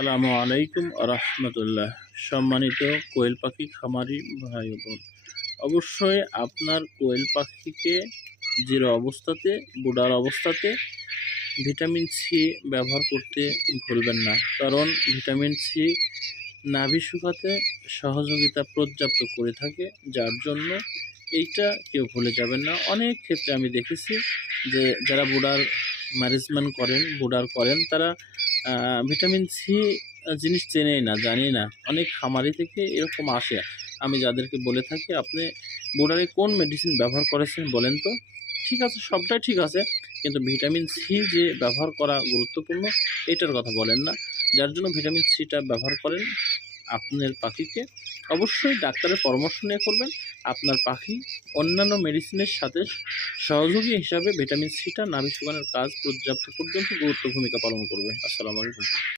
আসসালামু আলাইকুম রহমতুল্লাহ। সম্মানিত কোয়েল পাখি খামারি ভাই বোন, অবশ্যই আপনার কোয়েল পাখিকে জিরো অবস্থাতে, বুডার অবস্থাতে ভিটামিন সি ব্যবহার করতে ভুলবেন না। কারণ ভিটামিন সি নাভি শুকাতে সহযোগিতা পর্যাপ্ত করে থাকে, যার জন্য এইটা কেউ ভুলে যাবেন না। অনেক ক্ষেত্রে আমি দেখেছি যে যারা বুডার করেন তারা ভিটামিন সি জিনিস চেনেই না, জানি না। অনেক খামারি থেকে এরকম আসে। আমি যাদেরকে বলে থাকি, আপনি বুডারে কোন মেডিসিন ব্যবহার করেছেন বলেন তো? ঠিক আছে, সবটাই ঠিক আছে, কিন্তু ভিটামিন সি যে ব্যবহার করা গুরুত্বপূর্ণ এটার কথা বলেন না। যার জন্য ভিটামিন সিটা ব্যবহার করেন আপনার পাখিকে অবশ্যই ডাক্তারের পরামর্শ নিয়ে করবেন। আপনার পাখি অন্যান্য মেডিসিনের সাথে সহযোগী হিসাবে ভিটামিন সিটা নাভি শুকানোর কাজ পর্যাপ্ত পর্যন্ত গুরুত্ব ভূমিকা পালন করবে। আসসালামু আলাইকুম।